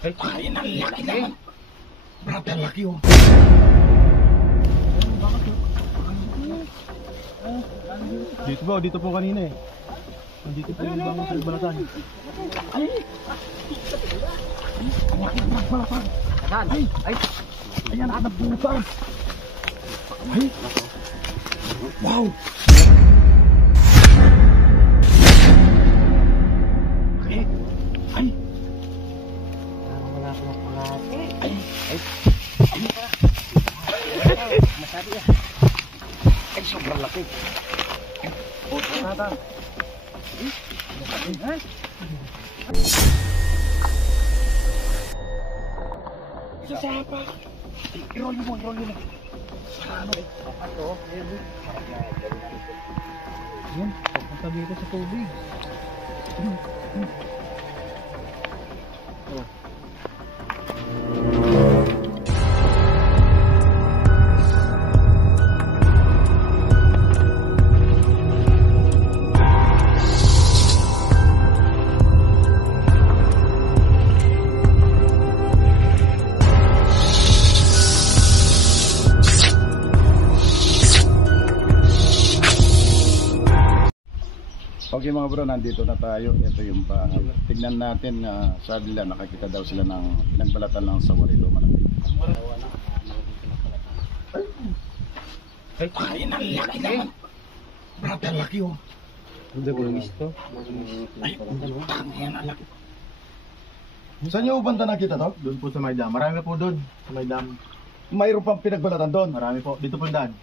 Ay, ang laki naman. Brad, ang laki oh. Dito ba? Dito po kanina eh. Nandito po yung ibang pinagbalatan. Ay! Ang laki ng balatan. Ay! Ay! Ayan, hanap buta. Ay! Wow! Ay! Ay! Wala ko na palate. Ay! Ay! Masabi yan. Ay, sobrang laki. Oh, tata. Sasapa. I-roll mo, i-roll mo. Ano eh? Ito, Yun, papunta dito sa tubig. Okay mga bro, nandito na tayo. Ito yung bahay. Tignan natin, sabi nila nakakita daw sila ng pinagbalatan ng sawari doon. ay, ang laki naman. Brad, ang laki oh. Hindi ko lang gusto. Ay, yan ang laki. Saan nyo banda nakita to? Doon po sa may dam. Marami po doon sa may dam. Mayroon pang pinagbalatan doon. Marami po. Dito po yung daan.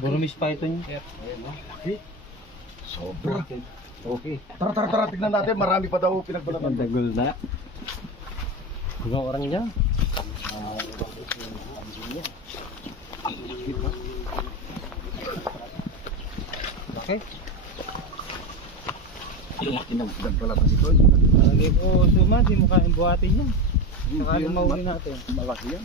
Burmese python yun. Sobra. Okay. Tara, tignan natin. Marami pa daw pinagbalatan. Dagol na. Huwag orang dyan. Okay. Ang laki ng pinagbalatan dito. Lagi po suma, di mo kain buhatin yan. Sakaling mahuli natin. Malaki yan.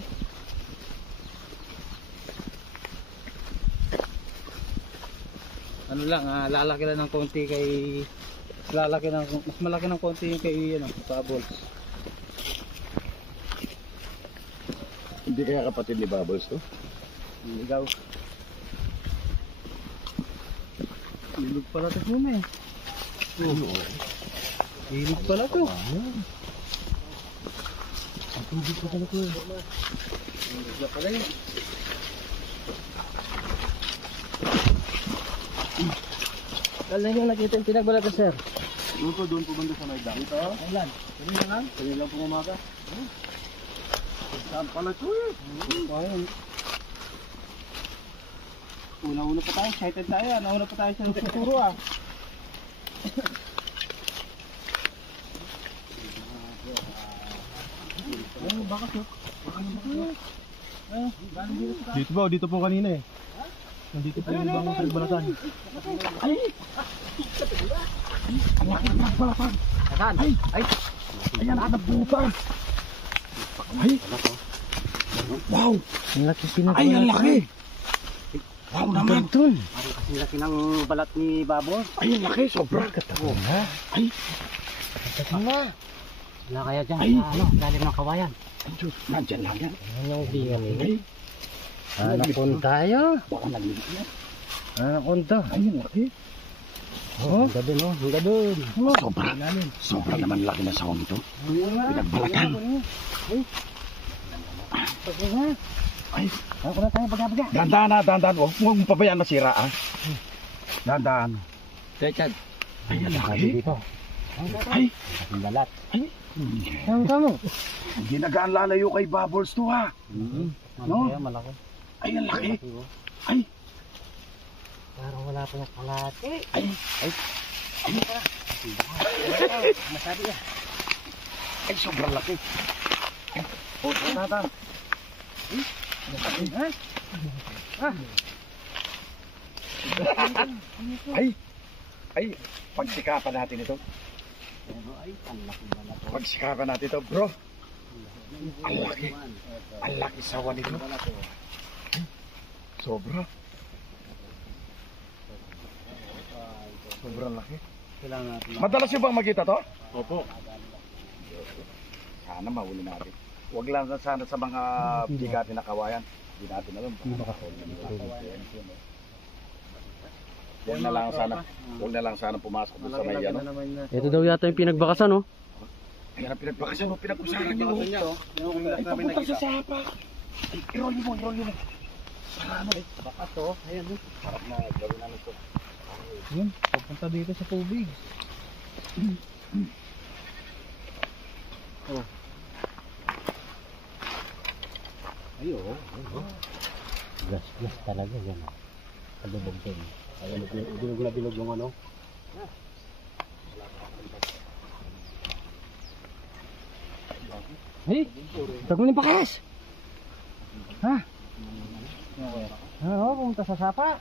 Ano lang, lalaki lang ng konti kay mas malaki ng konti yung kay Bubbles. Hindi kaya kapatid ni Bubbles to? Ikaw. Ilog pala ito suma eh. Ilog pala ito. Ang tubig pa pala ito eh. Ilog pala eh. Kailan yung nakita yung pinagbalatan, sir? Doon po banda sa may dam. Ito? Kailan? Kanina lang? Kanina lang po umaga. Saan pala ito eh? Ayun. Una-una pa tayo, excited tayo. Nauna pa tayo sa tuturo ah. Ano ba kasi? Dito ba? Dito po kanina eh. Nandito po yung ibang pinagbalatan. Ay! Ang laki ng balatan. Ay! Ay! Ayan, hanap buta. Ay! Wow! Ang laki Ay, ang laki! Wow naman! Doon. Parang kasi laki ng balat ni Babos. Ay, ang laki! Sobra! Ay! Wala kaya dyan Ay. sa lalim ng kawayan. Ay, Diyos! Nandyan lang yan. Anong biyan eh? Ay! Anakon tayo. Baka nalilig yan. Anakon to. Ay, ang laki! Oh, ang gabi no. Ang gabi. Sobra! Sobra naman laki na sawang ito. Pinagbalatan. Ay! Ako na tayo, baga-baga. Dahan-dahan. Huwag mong pabayaan masira ah. Dahan-dahan. Richard. Ay, ang laki! Dito. Ay! Ang balat. Ay! Saan ka mo? Ginagaan lalayo kay Bubbles to ha. No? Kaya malaki. Ay, ang laki. Ay, Parang wala pa ng kalate. ay, ay. Masabi yan. Ay, sobrang laki. Oh, tata. Ay, pagsikapan natin ito. Pagsikapan natin ito, bro. Ang laki. Ang laki sawa nito. Sobra. Sobrang laki. Kailangan natin. Madalas yung bang makita to? Opo. Sana mahuli natin. Huwag lang sana sa mga bigatin na kawayan. Hindi natin alam. Huwag na lang sana pumasok doon sa may ano. Ito daw yata yung pinagbakasan, oh. Yan ang pinagbakasan mo, pinagkusaran niyo. Ay, papunta sa sapa. Ay, irol mo. Para ano eh. Baka to, ayan eh. Harap na, gawin namin ito. Yun, papunta dito sa tubig. Oh. Ayo, Gas talaga yan. Kalubog din. Ayun, bilog na bilog yung ano. Hey, tagunin pa kas. Ha? Oo, pumunta sa sapa.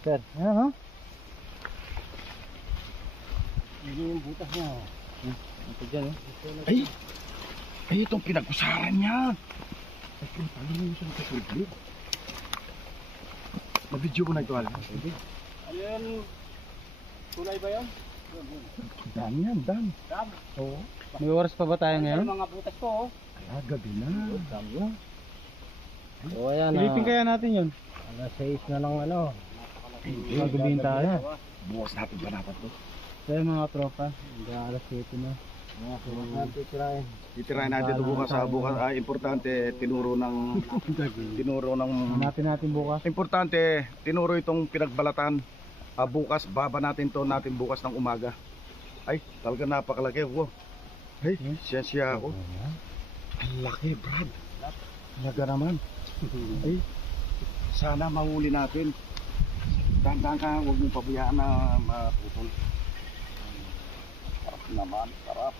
Sir, ayan ha? Hindi yung butas niya. ito dyan eh. Ay, itong pinagkusaran niya. Ay, paano mo yung sa tubig? Mabidyo ko na ito, alam. Ano yan? Tulay ba yan? Dami yan, dami. Oo. May oras pa ba tayo ngayon? Mga butas ko, oh. Kaya gabi na. Dami yan. O ayan, Silipin kaya natin yun. alas 6 na lang ano. Magabihin tayo. Bukas natin pa dapat to. Kaya mga tropa, alas 7 na. Titirahin. Titirahin natin ito bukas. Bukas, importante, tinuro ng... Hanapin natin bukas. Importante, tinuro itong pinagbalatan. Bukas, baba natin to natin bukas ng umaga. Ay, talaga napakalaki. Wow. Ay, siyensya ako. Ang laki, Brad. Laga naman. Ay, sana mahuli natin. Tandaan ka, huwag mong pabayaan na maputol. Sarap naman, sarap.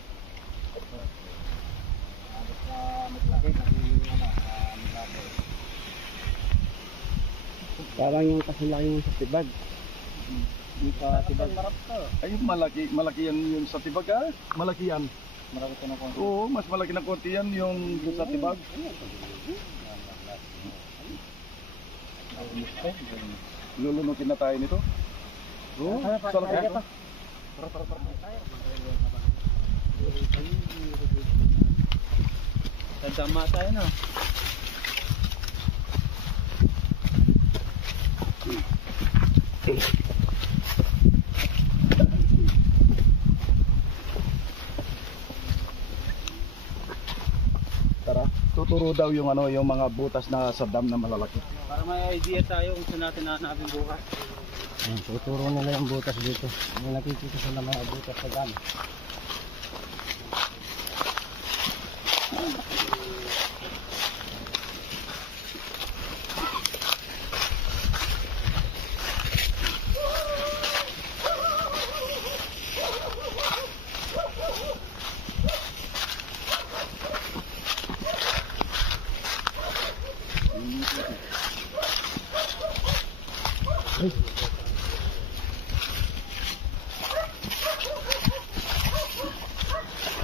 Parang yung kasulaki yung sa tibag. Hindi pa tibag. Ay, malaki yan yung sa tibag ah. Malaki yan. Marami ko na konti. Oo, mas malaki ng konti yan yung sa tibag. Lulunukin na tayo nito. Oo, sarap ito. Tadama tayo na. Tara, tuturo daw yung ano, yung mga butas na sa dam na malalaki. Para may idea tayo kung saan natin hanapin bukas. Tuturo nila yung butas dito. Yung nakikita sa mga butas sa dami.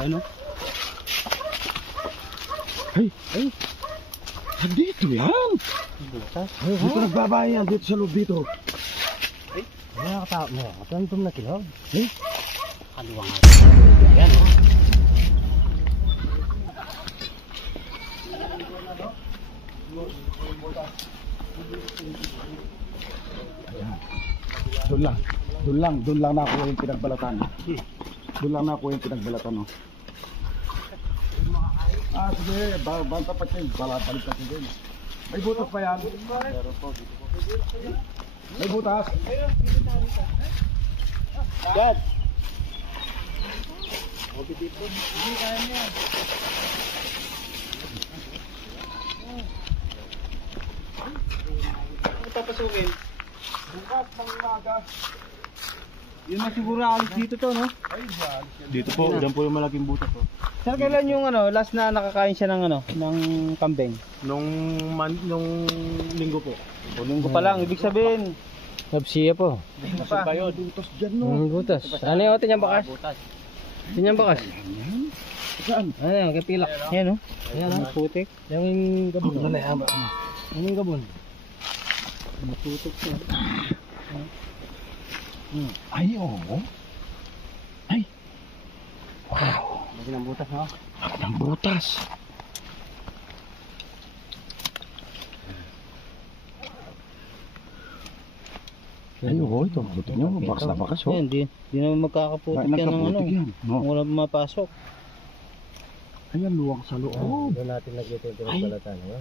Ano? Ay, dito yan. Butas? Dito nagbabayan, dito sa loob dito. Wala ka tao mo. Matantom na kilog. Kaluwang nga. Yan, oh. Doon lang nakuha yung pinagbalatan. Doon lang nakuha yung pinagbalatan, no. Sige, banta pa siya, balik pa siya din. May butas pa yan. May butas. Dad! Ano papasukin? Bukas, pangaga. Yun na siguro alis dito to, no? Dito po, dyan po yung malaking butas po. Sir, kailan yung ano, last na nakakain siya ng ano, ng kambing? Nung linggo po. O linggo pa lang, ibig sabihin. Nabsiya po. Linggo pa. Butas dyan, no. Butas. Ano yung tinyang bakas? Tinyang bakas? Saan? Ano yung kapilak? Yan, oh. Ayan, oh. Putik. Yung gabon. Ano yung gabon? Putik siya. Ay, oo. Ay. Wow. Laki ng butas, no? Laki ng butas. Ay, oh, ito. Ito nyo, bakas na bakas, oh. Yan, di naman magkakaputik Ay, yan ng ano. nagkaputik yan, no? Wala mapasok. Ayan, luwang sa loob. Doon natin nakita yung pinagbalatan, no?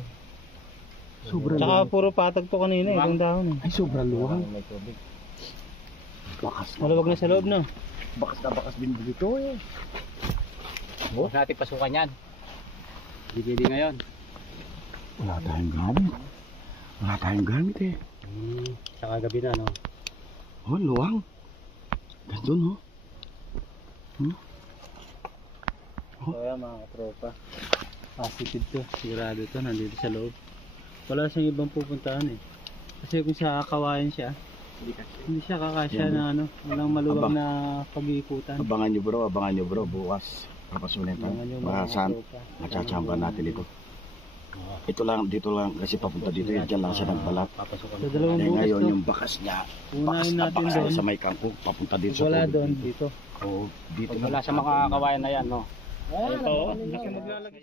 Sobrang Tsaka luwang. puro patag to kanina, itong dahon. Ay, sobrang luwang. May tubig. Bakas na. Malawag na sa loob na. Bakas din dito, eh. Huwag natin pasukan yan. Hindi ngayon. Wala tayong gamit. Wala tayong gamit, eh. Saka gabi na, no? Oh, luwang. Ganito, no? Kaya mga katropa. Positive to. Sigurado to. Nandito sa loob. Wala siyang ibang pupuntahan eh. Kasi kung siya kakawain siya, hindi siya kakasya Yan. na ano. Walang maluwag Aba. na pag-iikutan. Abangan nyo bro, bukas. Papasunin tayo. Abangan nyo, mga Marasan, katropa. matsachamba natin ito. Ito lang, dito lang, kasi papunta dito, dyan lang siya nagbalat. Papasukan. Sa dalawang Eh bukas ngayon to. yung bakas niya, Unahin bakas na natin bakas doon. na sa may kangkong, papunta dito sa Wala tubig. doon, dito. Oo, dito Pag na. wala sa mga kawayan na yan, no? Ayun pa, laki maglalagay.